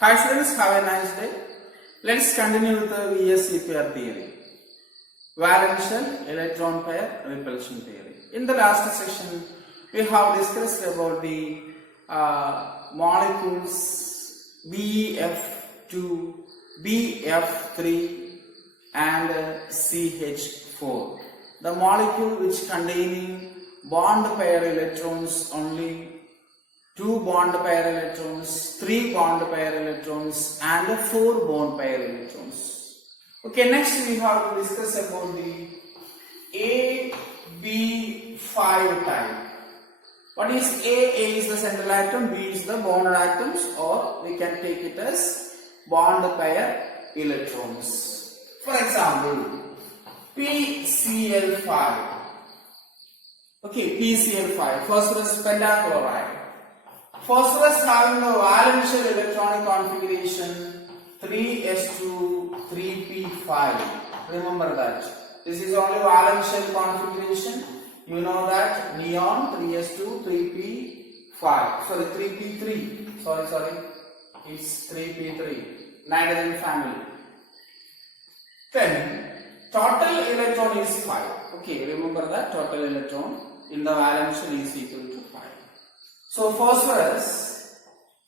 Hi students, have a nice day. Let's continue with the VSEPR theory. Valence electron pair repulsion theory. In the last session, we have discussed about the molecules BF2, BF3 and CH4. The molecule which containing bond pair electrons only, 2 bond pair electrons, 3 bond pair electrons and 4 bond pair electrons. Okay, next we have to discuss about the AB5 type. What is A? A is the central atom, B is the bonded atoms, or we can take it as bond pair electrons. For example, PCl5. Okay, PCl5, phosphorus pentachloride. Phosphorus having the valential electronic configuration 3s2 3p5. Remember that. This is only valential configuration. You know that neon 3s2 3p5. Sorry, 3p3. Sorry. It's 3p3. Nitrogen family. Then total electron is 5. Okay, remember that total electron in the valential is equal to 5. So phosphorus,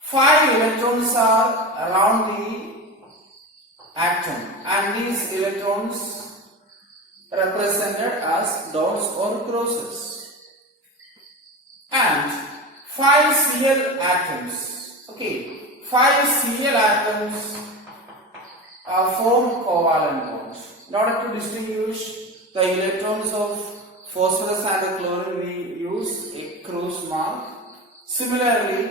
5 electrons are around the atom and these electrons represented as dots or crosses, and 5 Cl atoms. Okay, 5 Cl atoms form covalent bonds. In order to distinguish the electrons of phosphorus and the chlorine, we use a cross mark. Similarly,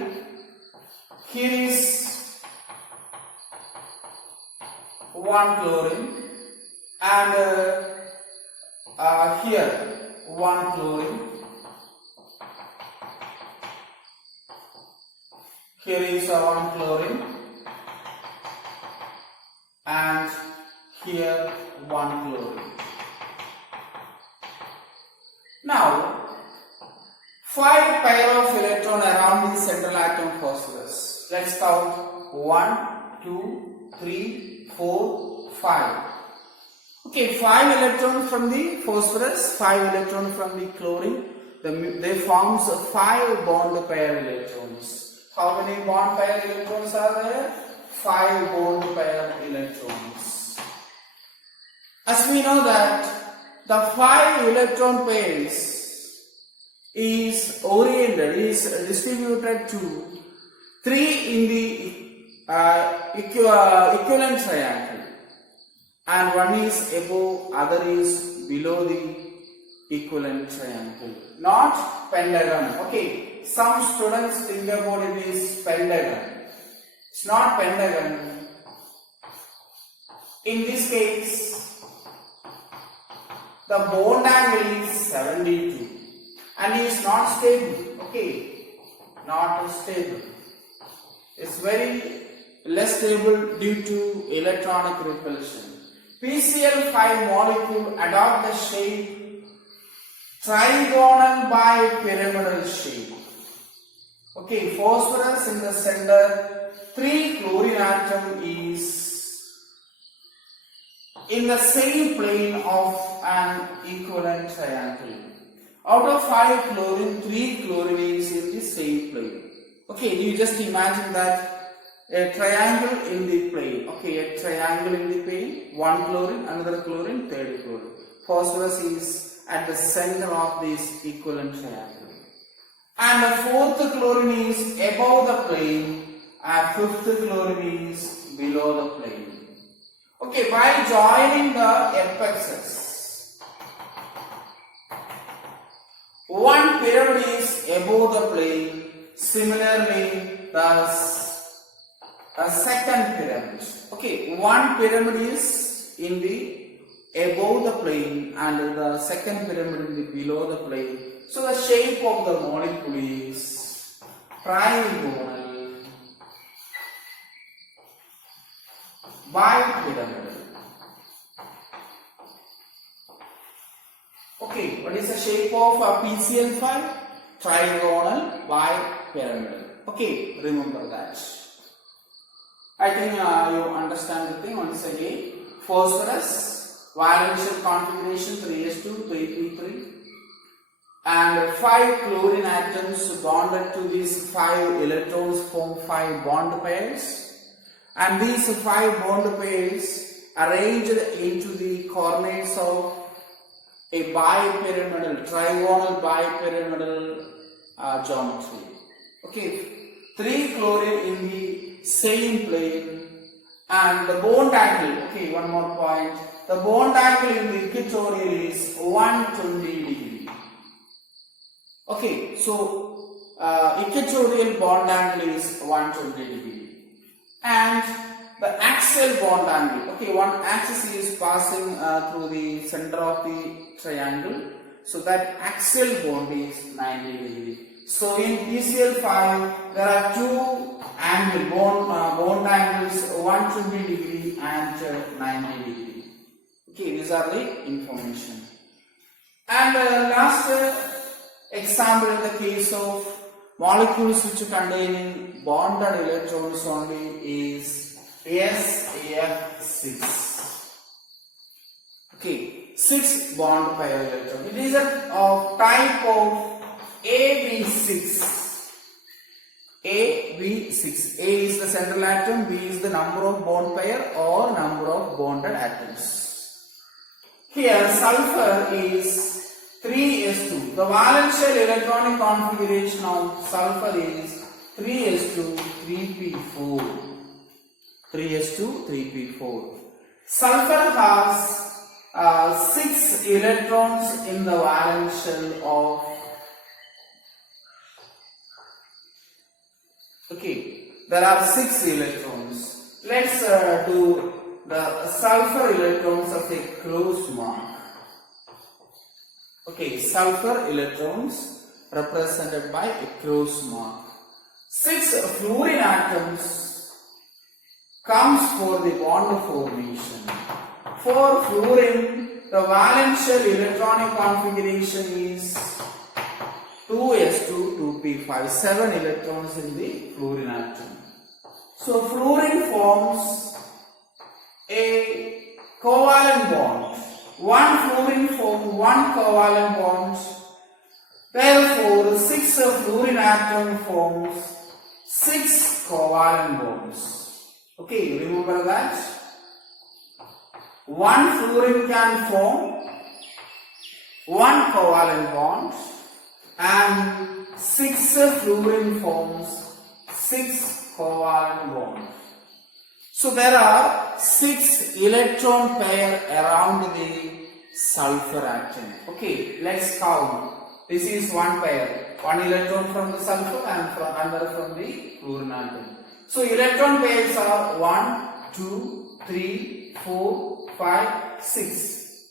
here is one chlorine and here one chlorine. Here is one chlorine and here one chlorine. Now, 5 pair of electron around the central atom phosphorus. Let's count 1, 2, 3, 4, 5. Okay, 5 electrons from the phosphorus, 5 electrons from the chlorine. They forms 5 bond pair electrons. How many bond pair electrons are there? 5 bond pair electrons. As we know that the 5 electron pairs is distributed to 3 in the equivalent triangle, and one is above, other is below the equivalent triangle, not pentagon. Okay, some students think about it is pentagon. It's not pentagon. In this case, the bond angle is 72. And it is not stable. Okay, not stable. It's very less stable due to electronic repulsion. PCl5 molecule adopt the shape trigonal bipyramidal shape. Okay, phosphorus in the center, 3 chlorine atom is in the same plane of an equivalent triangle. Out of 5 chlorine, 3 chlorine is in the same plane. Okay, you just imagine that a triangle in the plane. Okay, a triangle in the plane, 1 chlorine, another chlorine, 3rd chlorine. Phosphorus is at the center of this equivalent triangle. And the 4th chlorine is above the plane and 5th chlorine is below the plane. Okay, by joining the apexes, one pyramid is above the plane. Similarly, the second pyramid. Okay, one pyramid is in the above the plane and the second pyramid in the below the plane. So the shape of the molecule is trigonal bipyramidal. Okay, what is the shape of a PCl5? Trigonal bipyramidal. Okay, remember that. I think you understand the thing once again. Phosphorus, valential configuration 3s2, 3p3. And 5 chlorine atoms bonded to these 5 electrons form 5 bond pairs. And these 5 bond pairs arranged into the coordinates of a bipyramidal, trigonal bipyramidal geometry. Okay, 3 chlorine in the same plane, and the bond angle, okay, one more point, the bond angle in the equatorial is 120 degree. Okay, so equatorial bond angle is 120 degree, and the axial bond angle, okay, one axis is passing through the center of the triangle, so that axial bond is 90 degree. So in PCl5 there are two bond angles, 120 degree and 90 degree. Okay, these are the information. And last example in the case of molecules which contain bonded electrons only is VSEPR. Okay, 6 bond pair electron. It is of type of AB6. AB6. A is the central atom, B is the number of bond pair or number of bonded atoms. Here sulfur is 3s2. The valential electronic configuration of sulfur is 3s2, 3p4. 3s2, 3p4. Sulfur has 6 electrons in the valence shell of, okay, there are 6 electrons. Let's do the sulfur electrons of a closed mark. Okay, sulfur electrons represented by a closed mark. 6 fluorine atoms comes for the bond formation. For fluorine, the valential electronic configuration is 2s2, 2p5, 7 electrons in the fluorine atom. So fluorine forms a covalent bond. One fluorine forms 1 covalent bond. Therefore, 6 fluorine atom forms 6 covalent bonds. Okay, remember that. 1 fluorine can form 1 covalent bond and 6 fluorine forms 6 covalent bonds. So there are 6 electron pair around the sulfur atom. Okay, let's count. This is one pair. 1 electron from the sulfur and another from the fluorine atom. So electron pairs are 1, 2, 3, 4, 5, 6.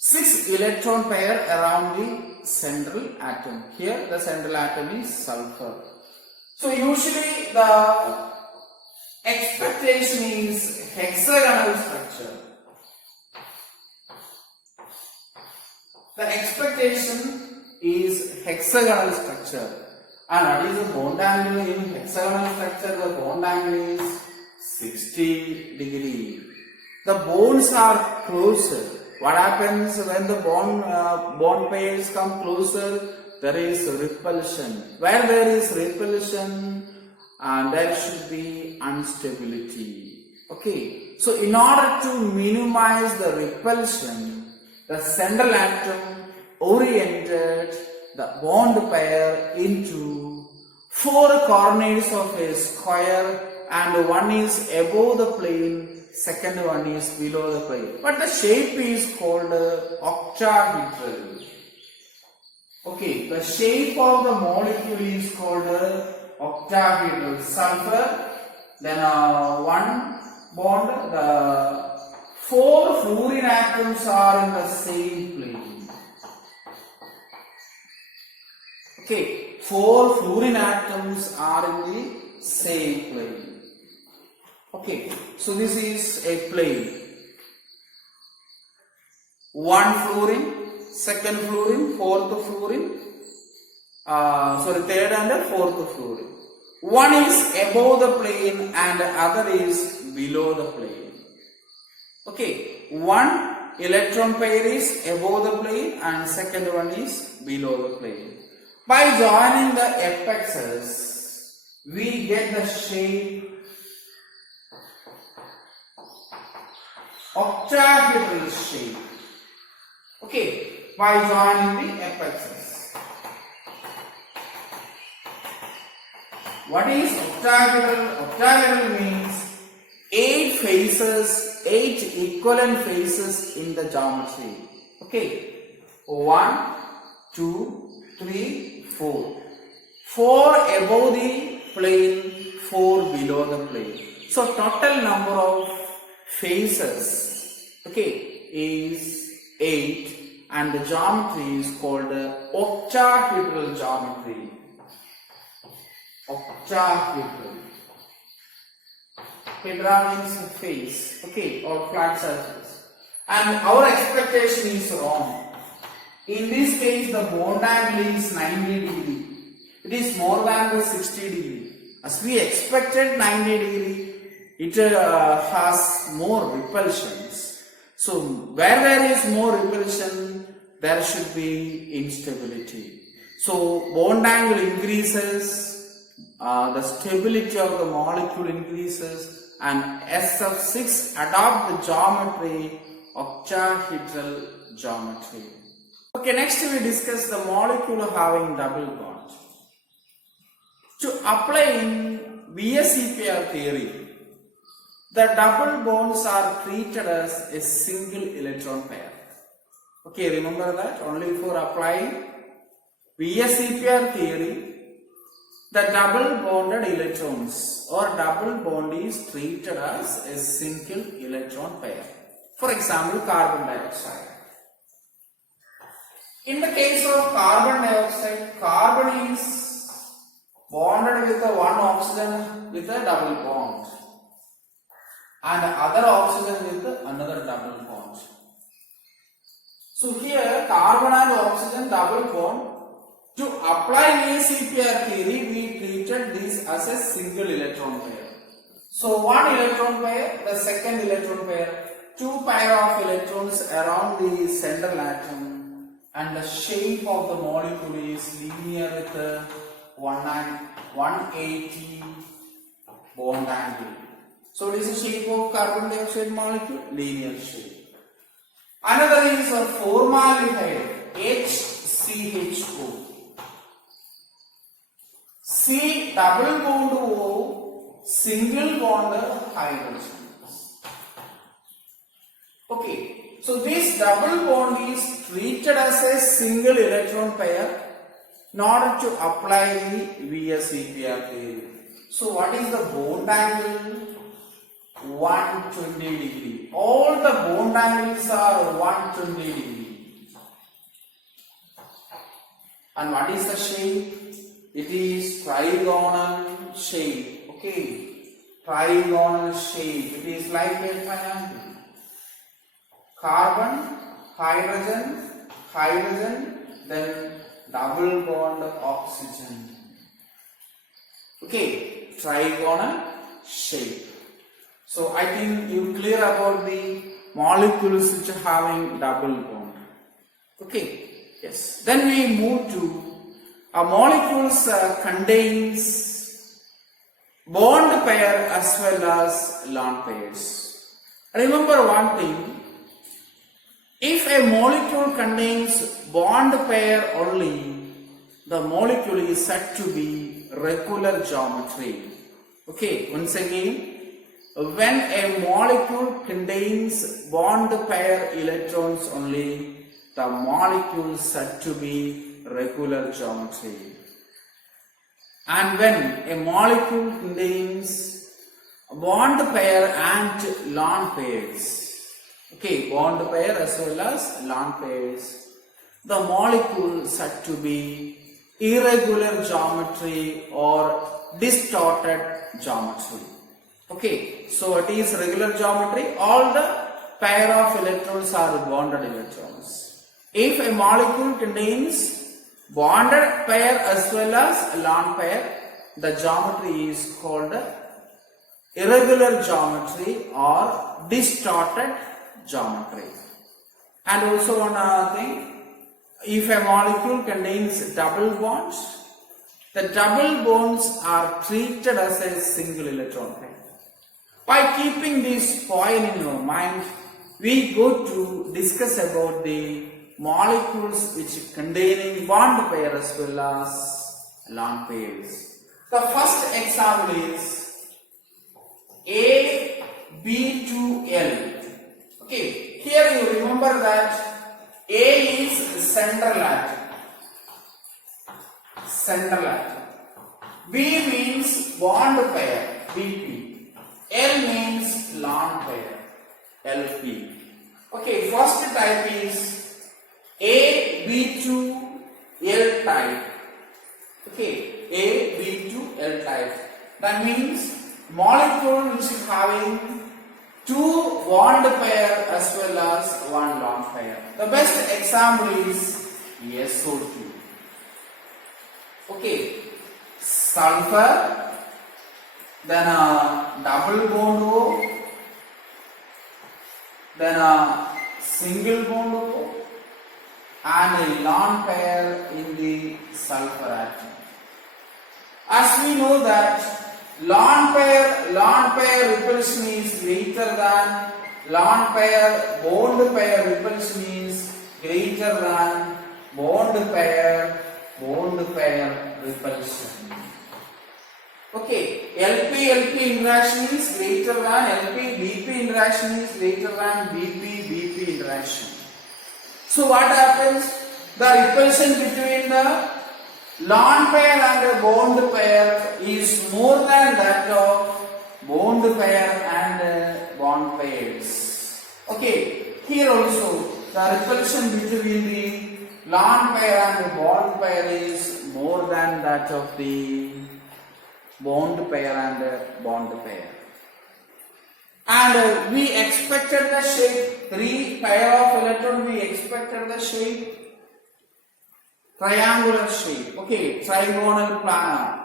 6 electron pair around the central atom. Here the central atom is sulfur. So usually the expectation is hexagonal structure. The expectation is hexagonal structure. And what is the bond angle in hexagonal structure? The bond angle is 60 degree. The bonds are closer. What happens when the bond pairs come closer? There is repulsion. Where there is repulsion, there should be instability. Okay. So in order to minimize the repulsion, the central atom oriented the bond pair into 4 coordinates of a square, and one is above the plane, second one is below the plane. But the shape is called octahedral. Okay, the shape of the molecule is called octahedral. Sulfur, then 1 bond, the 4 fluorine atoms are in the same plane. Okay, 4 fluorine atoms are in the same plane. Okay, so this is a plane. 1 fluorine, second fluorine, fourth fluorine, third and fourth fluorine. One is above the plane and other is below the plane. Okay, one electron pair is above the plane and second one is below the plane. By joining the apexes, we get the shape octahedral shape. Okay, by joining the apexes. What is octahedral? Octahedral means 8 faces, 8 equivalent faces in the geometry. Okay, 1, 2, 3, 4. 4 above the plane, 4 below the plane. So total number of faces, okay, is 8 and the geometry is called octahedral geometry. Octahedral. Hedra means face, okay, or flat surface. And our expectation is wrong. In this case, the bond angle is 90 degree. It is more than the 60 degree. As we expected 90 degree, it has more repulsions. So, where there is more repulsion, there should be instability. So, bond angle increases, the stability of the molecule increases, and SF6 adopt the geometry octahedral geometry. Okay, next we discuss the molecule having double bond. To apply in VSEPR theory, the double bonds are treated as a single electron pair. Okay, remember that only for applying VSEPR theory, the double bonded electrons or double bond is treated as a single electron pair. For example, carbon dioxide. In the case of carbon dioxide, carbon is bonded with the one oxygen with a double bond and other oxygen with another double bond. So here carbon and oxygen double bond. To apply VSEPR theory, we treated this as a single electron pair. So one electron pair, the second electron pair, 2 pair of electrons around the central atom, and the shape of the molecule is linear with 180 bond angle. So what is the shape of carbon dioxide molecule? Linear shape. Another is a formaldehyde, HCHO. C double bond O, single bond hydrogen. Okay, so this double bond is treated as a single electron pair in order to apply the VSEPR theory. So what is the bond angle? 120 degree. All the bond angles are 120 degree. And what is the shape? It is trigonal shape. Okay, trigonal shape. It is like a triangle. Carbon, hydrogen, hydrogen, then double bond oxygen. Okay, trigonal shape. So I think you clear about the molecules which are having double bond. Okay, yes. Then we move to molecules contains bond pair as well as lone pairs. Remember one thing, if a molecule contains bond pair only, the molecule is said to be regular geometry. Okay, once again, when a molecule contains bond pair electrons only, the molecule is said to be regular geometry. And when a molecule contains bond pair and lone pairs, okay, bond pair as well as lone pairs, the molecule is said to be irregular geometry or distorted geometry. Okay, so it is regular geometry, all the pair of electrons are bonded electrons. If a molecule contains bonded pair as well as lone pair, the geometry is called irregular geometry or distorted geometry. And also one other thing, if a molecule contains double bonds, the double bonds are treated as a single electron pair. By keeping this point in your mind, we go to discuss about the molecules which containing bond pair as well as lone pairs. The first example is A-B2L. Okay, here you remember that A is central atom. Central atom. B means bond pair, BP. L means lone pair, LP. Okay, first type is A-B2L type. Okay, A-B2L type. That means molecule which is having two bond pair as well as one lone pair. The best example is SO2. Okay, sulfur, then a double bond O, then a single bond O, and a lone pair in the sulfur atom. As we know that lone pair repulsion is greater than lone pair, bond pair repulsion is greater than bond pair repulsion. Okay, LP interaction is greater than LP interaction is greater than BP interaction. So what happens? The repulsion between the lone pair and bond pair is more than that of bond pair and bond pairs. Okay, here also the repulsion between the lone pair and bond pair is more than that of the bond pair and bond pair. And we expected the shape, 3 pair of electrons, we expected the shape triangular shape. Okay, trigonal planar.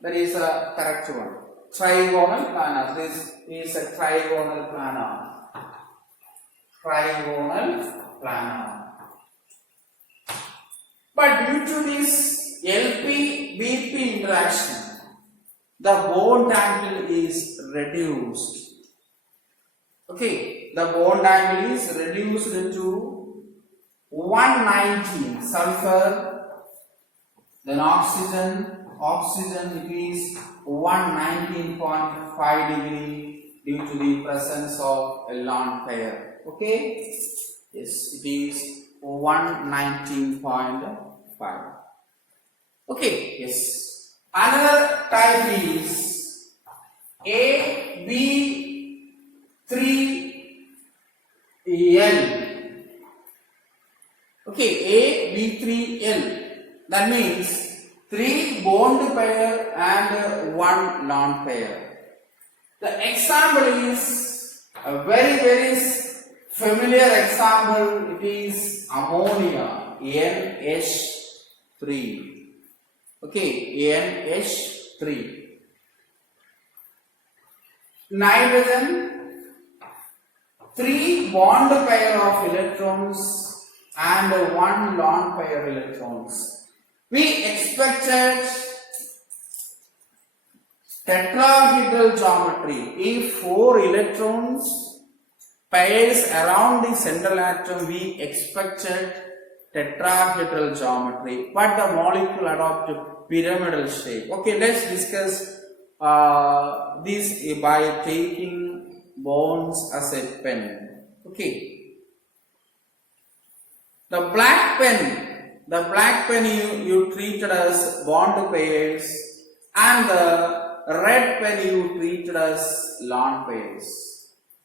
That is a correct one. Trigonal planar. This is a trigonal planar. Trigonal planar. But due to this LP-BP interaction, the bond angle is reduced. Okay, the bond angle is reduced to 119, sulfur, then oxygen it is 119.5 degree due to the presence of a lone pair. Okay, yes, it is 119.5. Okay, yes. Another type is AB3L. Okay, AB3L. That means 3 bond pair and 1 lone pair. The example is a very familiar example. It is ammonia, NH3. Okay, NH3. Nitrogen, 3 bond pair of electrons and 1 lone pair electrons. We expected tetrahedral geometry. If 4 electrons pairs around the central atom, we expected tetrahedral geometry, but the molecule adopted pyramidal shape. Okay, let's discuss this by taking bonds as a pen. Okay. The black pen you treated as bond pairs, and the red pen you treated as lone pairs.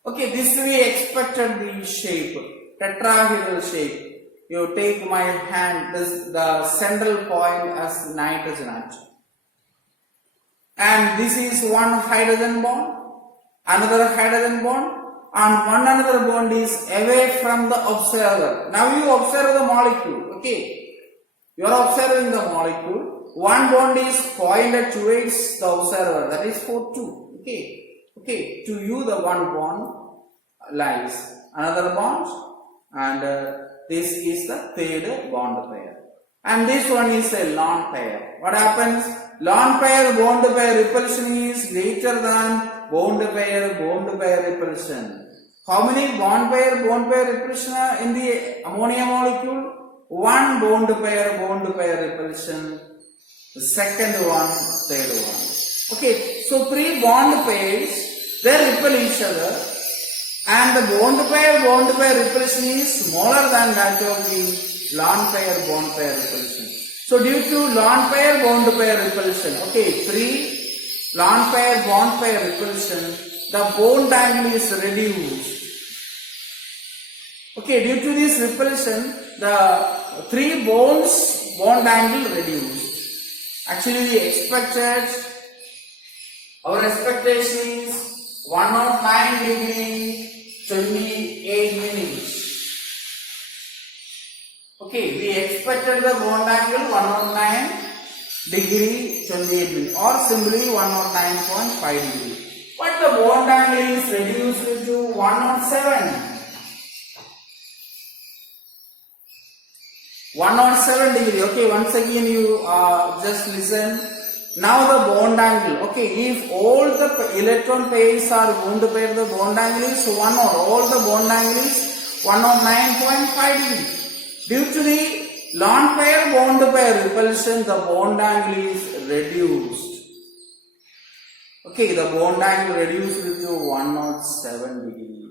Okay, this we expected the shape, tetrahedral shape. You take my hand, the central point as nitrogen atom. And this is one hydrogen bond, another hydrogen bond, and one another bond is away from the observer. Now you observe the molecule. Okay, You are observing the molecule. One bond is pointed towards the observer, that is for 2. Okay. To you the one bond lies. Another bond, and this is the third bond pair. And this one is a lone pair. What happens? Lone pair bond pair repulsion is greater than bond pair repulsion. How many bond pair repulsion are in the ammonia molecule? One bond pair repulsion. The second one, third one. Okay, so 3 bond pairs, they repel each other, and the bond pair repulsion is smaller than that of the lone pair bond pair repulsion. So due to lone pair bond pair repulsion, okay, 3 lone pair bond pair repulsion, the bond angle is reduced. Okay, due to this repulsion, the 3 bonds bond angle reduced. Actually, our expectation is 109 degree 28 minutes. Okay, we expected the bond angle 109 degree 28 minutes or simply 109.5 degree. But the bond angle is reduced to 107. 107 degree. Okay, once again you just listen. Now the bond angle. Okay, if all the electron pairs are bond pair, the bond angle is 1, or all the bond angle is 109.5 degree. Due to the lone pair bond pair repulsion, the bond angle is reduced. Okay, the bond angle reduced to 107 degree.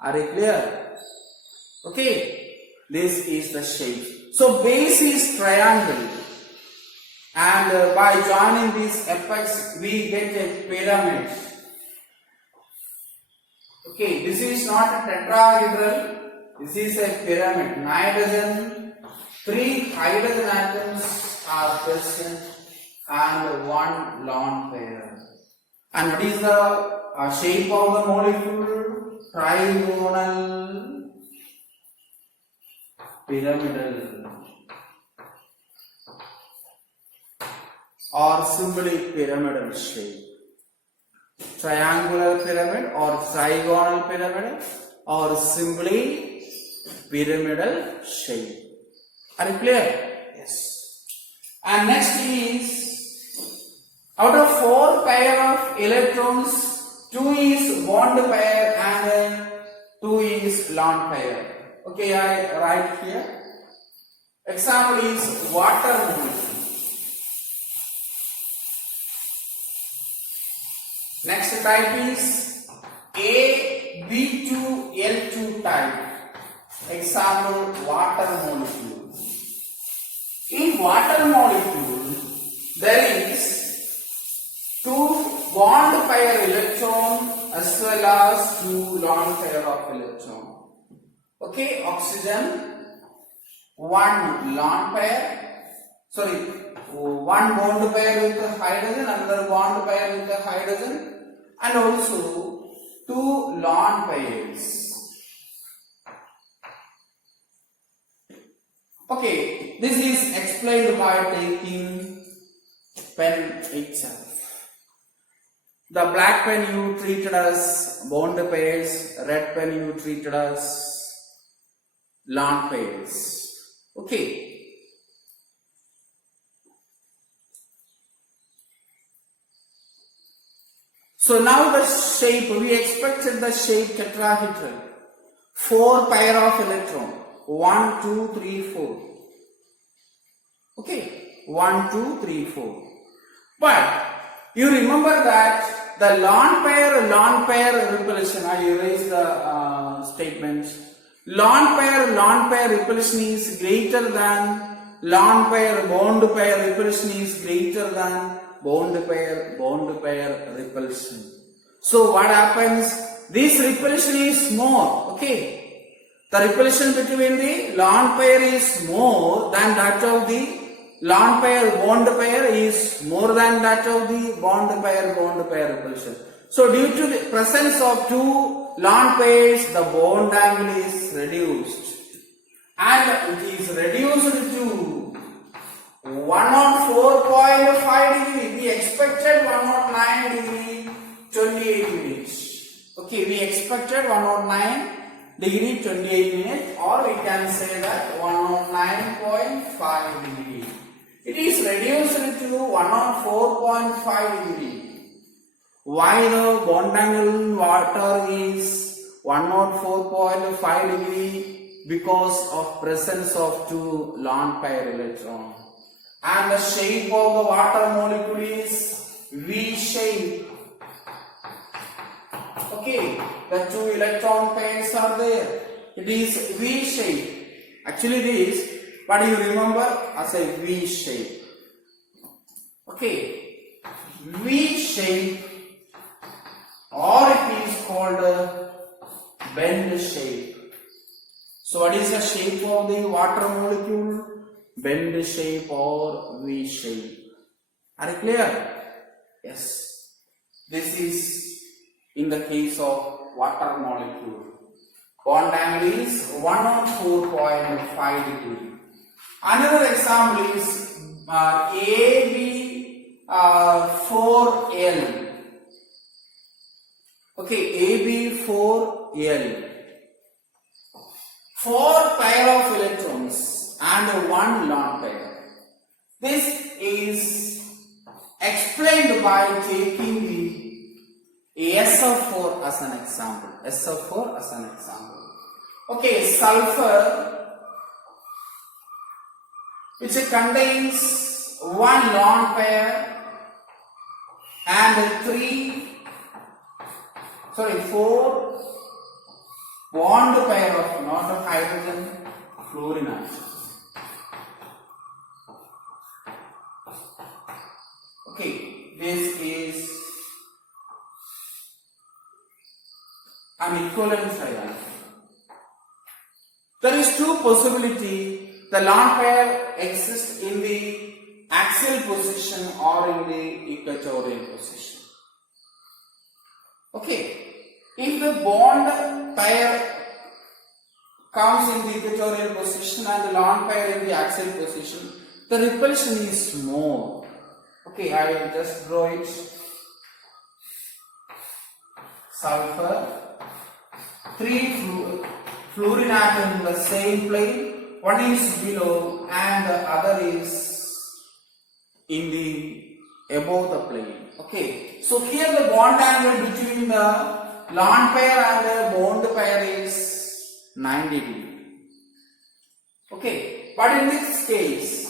Are you clear? Okay. This is the shape. So base is triangle, and by joining these apex we get a pyramid. Okay, this is not a tetrahedral, this is a pyramid. Nitrogen, 3 hydrogen atoms are present and 1 lone pair. And what is the shape of the molecule? Trigonal pyramidal, or simply pyramidal shape. Triangular pyramid or trigonal pyramid or simply pyramidal shape. Are you clear? Yes. And next is, out of 4 pair of electrons, 2 is bond pair and 2 is lone pair. Okay, I write here. Example is water molecule. Next type is AB2L2 type. Example, water molecule. In water molecule, there is 2 bond pair electron as well as 2 lone pair of electron. Okay, oxygen, 1 lone pair, 1 bond pair with hydrogen, another bond pair with hydrogen, and also 2 lone pairs. Okay, this is explained by taking pen itself. The black pen you treated as bond pairs, red pen you treated as lone pairs. Okay. So now the shape, we expected the shape tetrahedral. 4 pair of electron. 1, 2, 3, 4. Okay. 1, 2, 3, 4. But you remember that the lone pair repulsion, I erase the statements. Lone pair repulsion is greater than lone pair bond pair repulsion is greater than bond pair repulsion. So what happens? This repulsion is more. Okay. The repulsion between the lone pair is more than that of the lone pair bond pair is more than that of the bond pair repulsion. So due to the presence of 2 lone pairs, the bond angle is reduced. and it is reduced to 104.5 degree. We expected 109 degree 28 minutes. Okay, we expected 109 degree 28 minutes, or we can say that 109.5 degree. It is reduced to 104.5 degree. Why the bond angle in water is 104.5 degree? Because of presence of two lone pair electrons. And the shape of the water molecule is V shape. Okay, the two electron pairs are there. It is V shape. Actually this, what do you remember as a V shape? Okay, V shape, or it is called a bend shape. So what is the shape of the water molecule? Bend shape or V shape. Are you clear? Yes. This is in the case of water molecule. Bond angle is 104.5 degree. Another example is AB4L. Okay, AB4L. 4 pair of electrons and 1 lone pair. This is explained by taking the SF4 as an example. SF4 as an example. Okay, sulfur, which contains 1 lone pair and 4 bond pair of not of hydrogen, fluorine atom. Okay, this is an equivalence ion. There is two possibilities. The lone pair exists in the axial position or in the equatorial position. Okay, if the bond pair comes in the equatorial position and the lone pair in the axial position, the repulsion is more. Okay, I will just draw it. Sulfur, 3 fluorine atom in the same plane. One is below and the other is in the above the plane. Okay, so here the bond angle between the lone pair and the bond pair is 90 degree. Okay, but in this case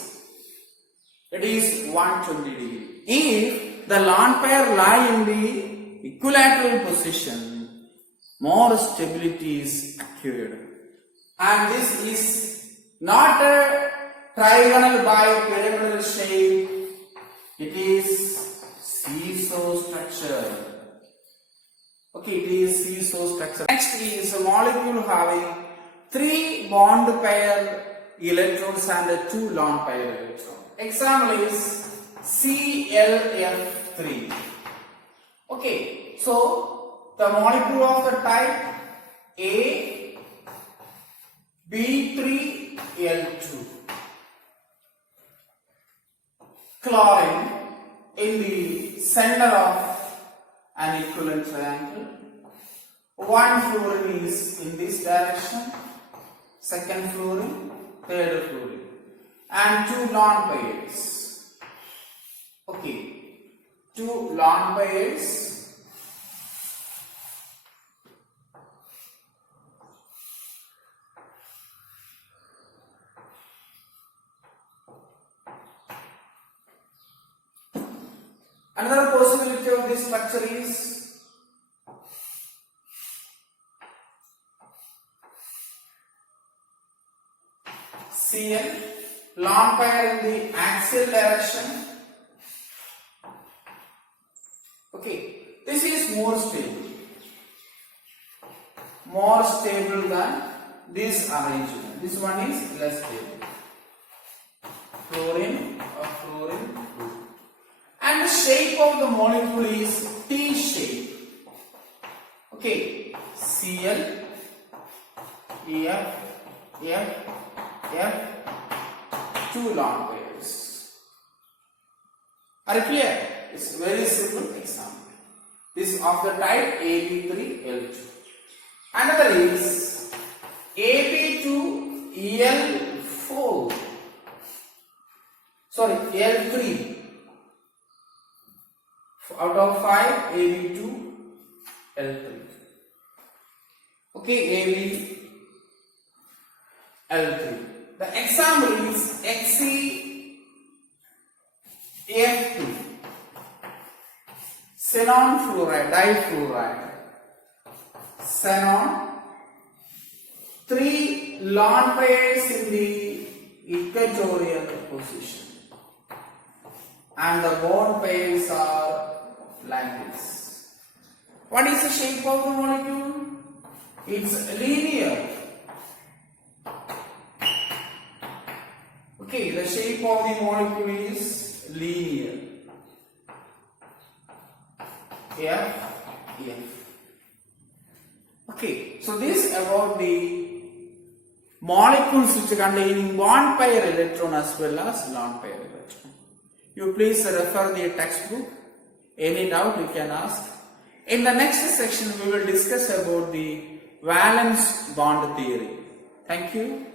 it is 120 degree. If the lone pair lie in the equilateral position, more stability is acquired. And this is not a trigonal biopyramidal shape, it is seesaw structure. Okay, it is seesaw structure. Next is a molecule having 3 bond pair electrons and 2 lone pair electrons. Example is ClF3. Okay, so the molecule of the type A B3L2. Chlorine in the center of an equivalent triangle. 1 fluorine is in this direction, 2nd fluorine, 3rd fluorine, and 2 lone pairs. Okay, 2 lone pairs. Another possibility of this structure is Cl, lone pair in the axial direction. Okay, this is more stable than this arrangement. This one is less stable. Fluorine, fluorine. And the shape of the molecule is T shape. Okay, Cl, F, F, F, 2 lone pairs. Are you clear? It's a very simple example. This is of the type AB3L2. Another is AB2L4. Sorry, L3. Out of 5, AB2L3. Okay, AB L3. The example is XeF2. Xenon fluoride, difluoride. Xenon. 3 lone pairs in the equatorial position. And the bond pairs are like this. What is the shape of the molecule? It's linear. Okay, the shape of the molecule is linear. F. Okay, so this about the molecules which are containing bond pair electron as well as lone pair electron. You please refer the textbook. Any doubt you can ask. In the next section we will discuss about the valence bond theory. Thank you.